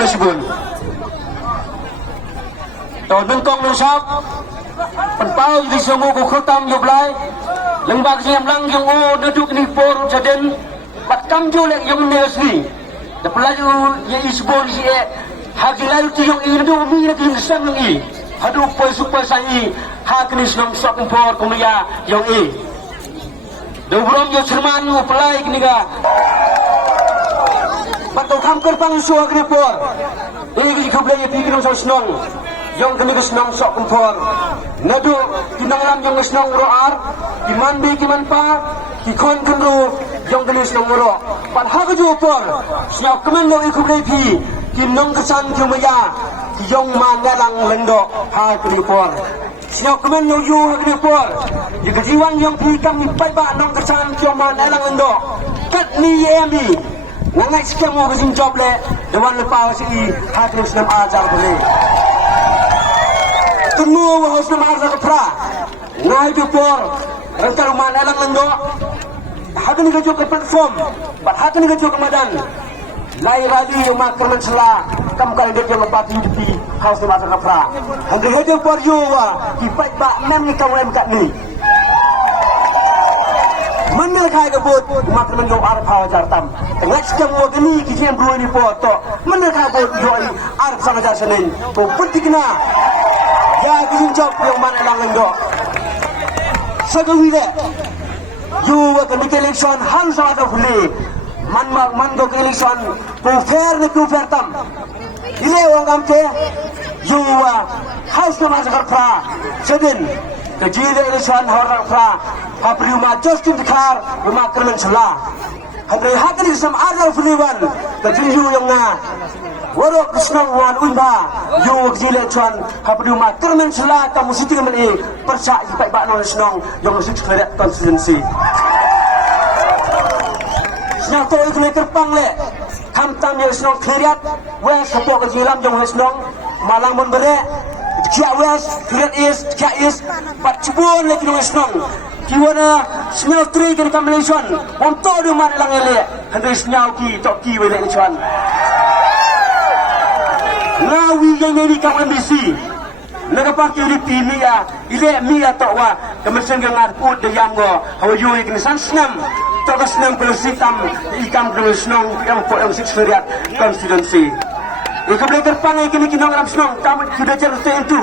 Brisbane tàu nâng công nâng sáp phần bao di semua ku khotam yo blai lembag siam lang yung o duduk ni por saden pat kam jo lek yung nesri da pelaju ye isbol si e hagilal ti yung indo mi na king sam ng i hadu poi super sai haknis nong sok por kumya yung i do brom yo cerman u pelai kiniga pat kam kerpang suag ni por igi kublai pikir nong snong yang kami kesenang sok kumpul, nado kinang lam yang kesenang roar, kiman be kiman pa, kikon kemru yang kami kesenang ro. Padahal kejupur, siap kemen lo ikut lepi, kinang kesan kumaya, yang mana lang lendo hal kejupur. Siap kemen lo yu hal kejupur, jika jiwan yang pikam nipai ba nang kesan yang mana lang lendo, kat ni emi. Nangai sekian mau kesin job le, dewan lepas si hal kesenang ajar boleh. Semua harus nama pra, naik ke por, rangka rumah elang lendo, hati ni kejuk ke platform, hati ni kejuk ke madan, lai rali yang makan sela, kam kali dia yang lepas di harus nama pra, hati kejuk por juwa, kipai bak mem ni kawan kat ni. Mana kaya kebut, makan lendo arif hawa jartam, tengah sekian waktu ni kita yang berdua ni por, to mana kaya kebut jual arif sama jar senin, to pentingna. Ya kijinjok yang mana lang lendo. Sagawile. You akan election hal sama ada boleh. Man do election ku fair ni ku fair tam. Ile orang kamte. You house nama sakar pra. Sedin. Kejile election orang pra. Habri rumah Justin Dekar rumah kerman selah. Habri hati ni sama ada boleh wan. Kejile you yang na. Warok kesenang wan unba, yo gile cuan, habdu ma kermen sela kamu siti kemen e, persak ipai bak non senang, yang musik sekreat konstitusi. Senang to ikut terpang le, kamtam yang senang kiriat, wes kapok kejilam yang senang, malang pun bere, kia wes, kiriat is, bat cibun lagi yang senang. Kiwana senang tri kena kamelesion, untuk di mana lang ele, hendak senang ki, tok ki wele cuan. Nawi yang ini kawan MBC, naga pakai di Mia, ile Mia takwa, kemersen gengar put de yango, hawa yui kenisan senam, toka senam pelesitam, ikam kelensenong yang pot yang six feriat konstitusi. Ikut boleh terpangai kini kinong ram senong, kamu sudah cerita itu.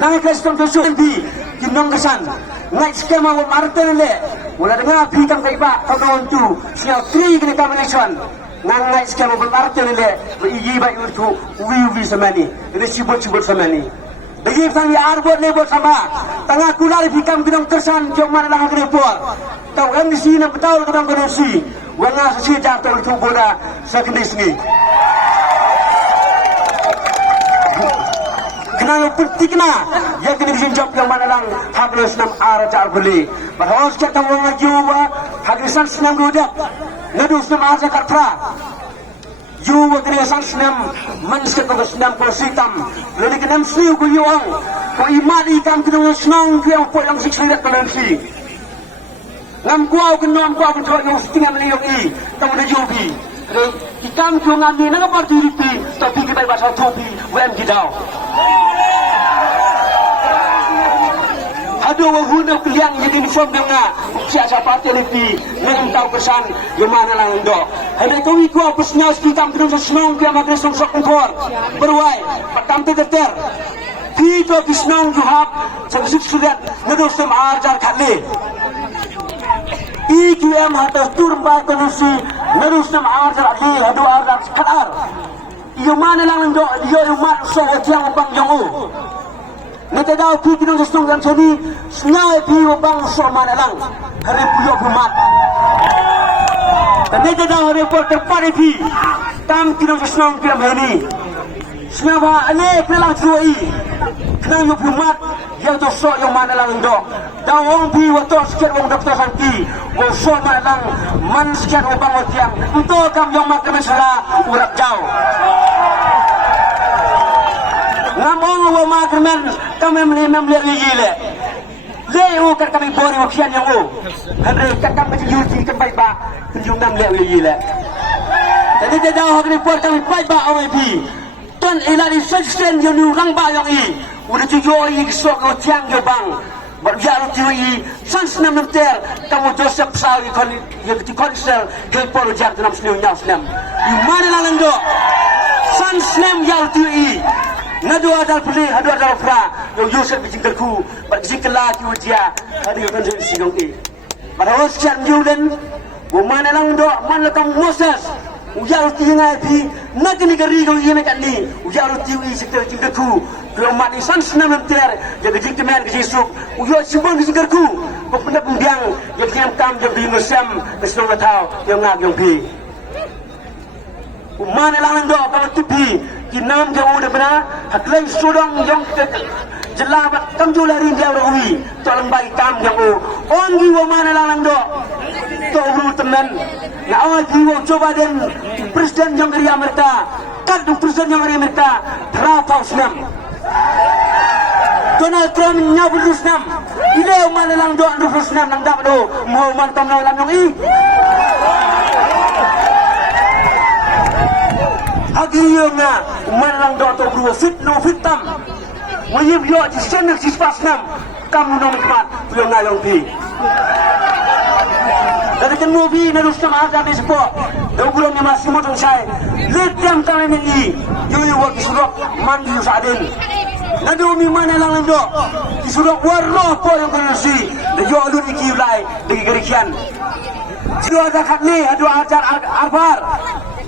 Naik kesenong kesuh di kinong kesan, naik skema marten le, mula dengar pikam kaiba kawan tu, siap tri kini kami lecuan. Nangai sekian berarti ni le, beri baik untuk uwi sama ni, ini cibut sama ni. Bagi kami arbot lebot sama, tengah kular fikam kita kersan jom mana lah kena buat. Tahu kan di sini betul kita kena si, warna sejarah tu untuk bola sekendis ni. Kena yang penting kena, yang kena dijawab yang mana lang habis nam arajar beli. Bahawa sekian orang jiwa, habisan senam godak. Nadus nama aja katra. Juwa kena sang senam, manusia kena senam positam. Lalu kena mesti ku yuang, ku iman ikam kena senang ku yang pot yang siksa kena mesti. Ngam kuau kena yang setengah meliuk i, tahu dah jubi. Ikam ku ngambil nak apa diripi, tapi kita bahasa topi, wen gidau. Aduh, wahuna keliang jadi inform dengan siapa parti lipi, dengan tahu kesan yang mana lah endo. Ada kau ikut apa senyal sekitar kita senang dia makan sok kumpul, berwai, patam terter. Kita senang juhab, sebesar surat nedosem ajar kali. IQM hatas turun konusi nedosem ajar lagi, aduh ajar sekadar. Yang mana lah endo, yang mana sok yang bang jongu. Nete daw piki nung gustong kan sini sengai pi bang soman lang hari puyo bumat. Dan nete daw reporter pare pi tam kinong gustong piam ini. Sengai ba ane pelang tuai kinong yo bumat yang to so yang mana lang do. Daw wong pi wato sekian wong dokter santi wong so mana lang man sekian wong bang watiang untuk kam yang makan sela urap jauh. Ngomong wa makrman kami melihat gile. Leo kat kami bori wakian yang o. Andre kat kami yuti kan baik ba kunjung nam le gile. Jadi dia dah hak report kami pai ba OIP. Ton elari sustain yo nu rang ba yang i. Udah tujuh i sok ko tiang yo bang. Berjalan tujuh sans nam ter kamu Joseph Sawi kon yo ti konsel ke polo jar nam sniu nyau snam. Di mana lalando? Sans nam yau tujuh. Nadu adal peli, hadu adal fra. Yo Yusuf bijingkerku, berjingkela ki wajia. Hadi yo kan sigong i. Pada waskian julen, mana lalando, mana kam Moses. Ujar tinggal di negeri negeri kau ini kan ni. Ujar tinggal sektor jingkerku. Kalau mati sans nam ter, jadi jingkeman kesisuk. Ujar sibon jingkerku. Kau pernah pembiang, jadi yang kam jadi musim keseluruh tahu yang ngak yang pi. Mana lalando kalau tipi, kinam jauh daripada haklai sudang yang jelabat kam julari dia rawi. Tolong bagi kam yang ongi wa mana lalando. Tahu teman. Ya awal jiwa coba dan presiden yang dari Amerika, kadang presiden yang dari Amerika, berapa senam? Donald Trump nyabut senam. Ini mana lang doan du senam nang dapat do mau mantam nang lam yang i. Agiyo na mana lang doan to bro fit no fitam. Wajib yo di senang si senam. Kamu nang mat tulang ngayong pi. Dari kan movie narus sama ada di sepo. Dua bulan yang masih motong saya. Lihat kami ini. Yo work disuruh mandi usadin. Nadu mi mana lang lando. Disuruh warro po yang berusi. Yo alun ikilai dari gerikian. Sido ada kami adu ajar arbar.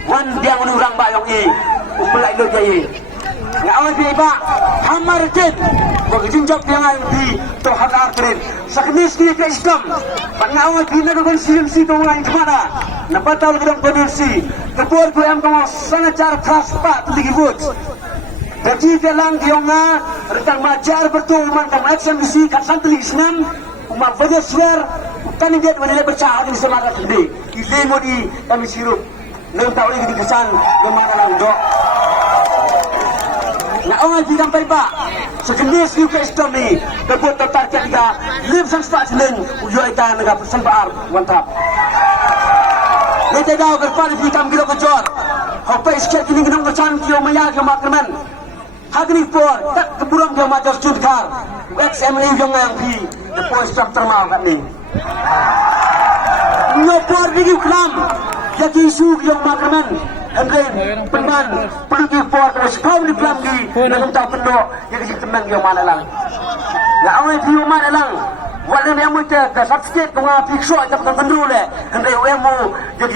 Wan dia menurang bayong i. Upelai lo jai. Ya awal tiba hamar ket. Bagi jinjak yang ayo di to hakar keren. Saknis ni ke Islam. Pangawal bina dengan CMC to lain kemana? Napatal gedang produksi. Kepor ko am kamu sangat cara keras pak tinggi bud. Jadi dalam diongna rentang majar betul man kamu action misi kat santri Islam. Umar wajah swear kan dia boleh bercahaya di semangat gede. Ile modi kami sirup. Nang tahu ini kesan kemana do. Nak orang jika peripak sejenis UK Islam ni kebuat tertarget kita live sang spak jelen ujung ikan negara persembahan mantap kita dah berkualifikam kita kecor hopai sikit kini kita ngecan kio maya kio makraman hagni por tak keburam kio major judkar XML yang yang pi depo Islam termau kat ni nyopor di klam jadi isu kio makraman Andren, peman, pergi buat sekolah di Pelangi, dalam tahun penuh, jadi teman yang mana lang. Ya awal di mana lang, walau yang muda, kasat sikit, kau ngapik suat, tak tentu le, Andren, yang mu jadi